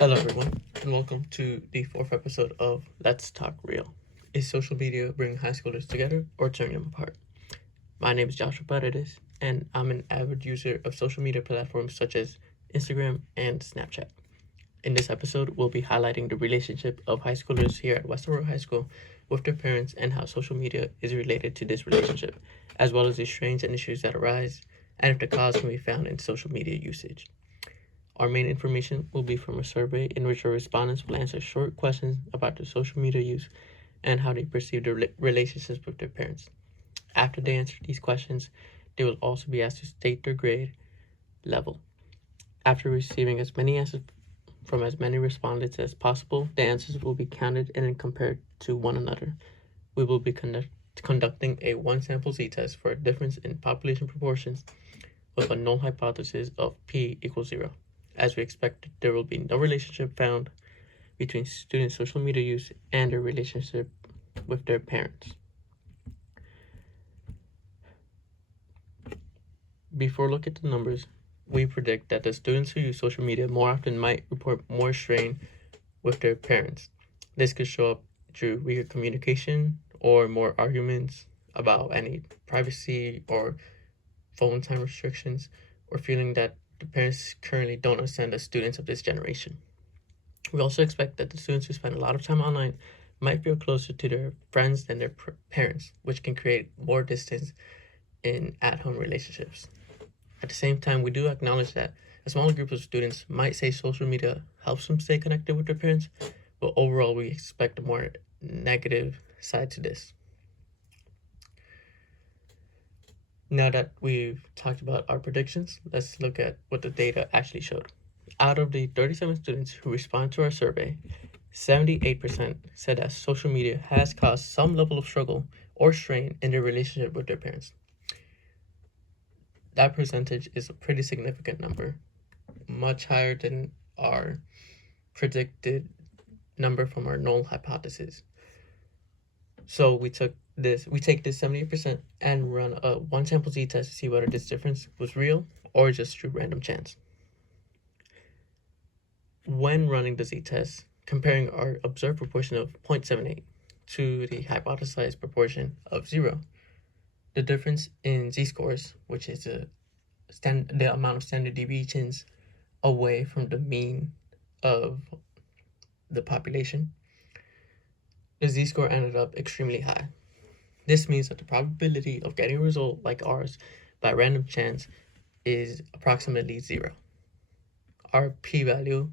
Hello, everyone, and welcome to the fourth episode of Let's Talk Real. Is social media bringing high schoolers together or tearing them apart? My name is Joshua Paredes, and I'm an avid user of social media platforms such as Instagram and Snapchat. In this episode, we'll be highlighting the relationship of high schoolers here at Western Road High School with their parents and how social media is related to this relationship, as well as the strains and issues that arise, and if the cause can be found in social media usage. Our main information will be from a survey in which our respondents will answer short questions about their social media use and how they perceive their relationships with their parents. After they answer these questions, they will also be asked to state their grade level. After receiving as many answers from as many respondents as possible, the answers will be counted and then compared to one another. We will be conducting a one sample z-test for a difference in population proportions with a null hypothesis of p equals 0. As we expect, there will be no relationship found between student social media use and their relationship with their parents. Before looking at the numbers, we predict that the students who use social media more often might report more strain with their parents. This could show up through weaker communication or more arguments about any privacy or phone time restrictions, or feeling that the parents currently don't understand the students of this generation. We also expect that the students who spend a lot of time online might feel closer to their friends than their parents, which can create more distance in at-home relationships. At the same time, we do acknowledge that a smaller group of students might say social media helps them stay connected with their parents, but overall we expect a more negative side to this. Now that we've talked about our predictions, let's look at what the data actually showed. Out of the 37 students who responded to our survey, 78% said that social media has caused some level of struggle or strain in their relationship with their parents. That percentage is a pretty significant number, much higher than our predicted number from our null hypothesis. So we take this 78% and run a one sample z-test to see whether this difference was real or just through random chance. When running the z-test, comparing our observed proportion of 0.78 to the hypothesized proportion of 0, the difference in z-scores, which is the amount of standard deviations away from the mean of the population, the z-score ended up extremely high. This means that the probability of getting a result like ours by random chance is approximately 0. Our p-value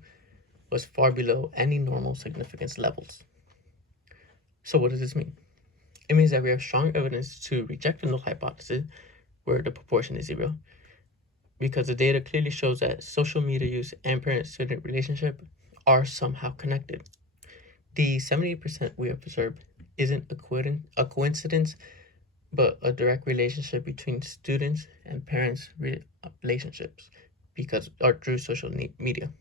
was far below any normal significance levels. So what does this mean? It means that we have strong evidence to reject the null hypothesis, where the proportion is 0, because the data clearly shows that social media use and parent-student relationship are somehow connected. The 78% we have observed isn't a coincidence, but a direct relationship between students and parents' relationships through social media.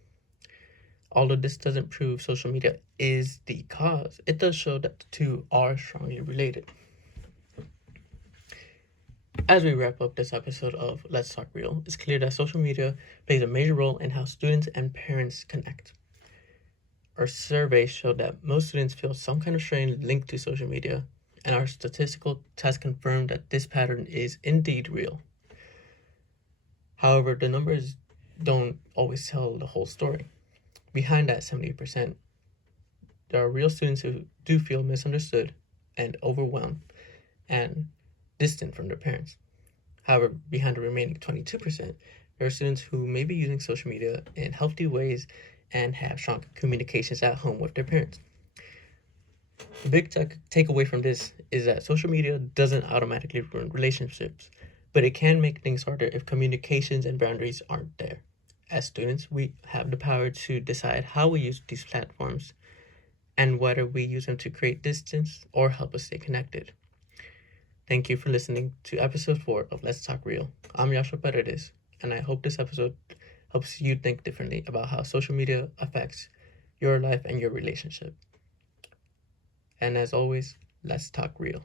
Although this doesn't prove social media is the cause, it does show that the two are strongly related. As we wrap up this episode of Let's Talk Real, it's clear that social media plays a major role in how students and parents connect. Our survey showed that most students feel some kind of strain linked to social media, and our statistical test confirmed that this pattern is indeed real. However, the numbers don't always tell the whole story. Behind that 78%, there are real students who do feel misunderstood and overwhelmed and distant from their parents. However, behind the remaining 22%, there are students who may be using social media in healthy ways and have strong communications at home with their parents. The big takeaway from this is that social media doesn't automatically ruin relationships, but it can make things harder if communications and boundaries aren't there. As students, we have the power to decide how we use these platforms and whether we use them to create distance or help us stay connected. Thank you for listening to episode 4 of Let's Talk Real. I'm Joshua Paredes, and I hope this episode helps you think differently about how social media affects your life and your relationship. And as always, let's talk real.